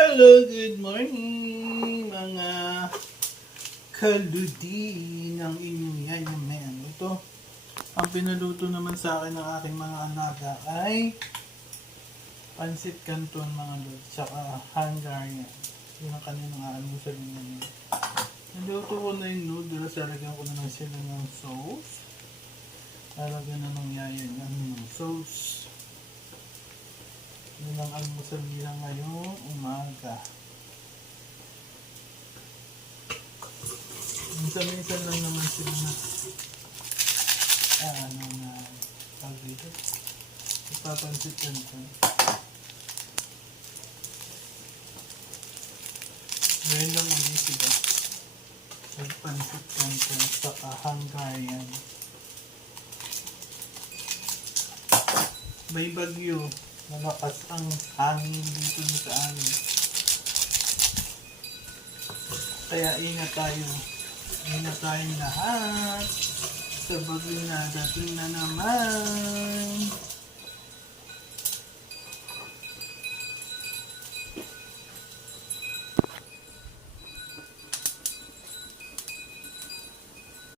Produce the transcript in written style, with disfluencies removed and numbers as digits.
Hello, good morning mga kaludi ng inyong yayaman. Ito, ang pinaluto naman sa akin ng aking mga alaga ay pansit canton mga lod, tsaka Hungarian. Yun ang kaninang aalmusal nyo. Naluto ko na yung noodles, lalagyan ko na lang sila ng sauce. Lalagyan na ng yayaman ng sauce. Yun ang almusal nila ngayong umaga. Minsan-minsan lang naman sila na tawag dito. Ipapansitan ko. Ngayon lang ulit sila. Ipapansitan ko sa Hungarian. May bagyo. Malakas ang hangin dito sa amin. Kaya ingat tayo. Ingat tayong lahat. Sa bagyo na dating na naman.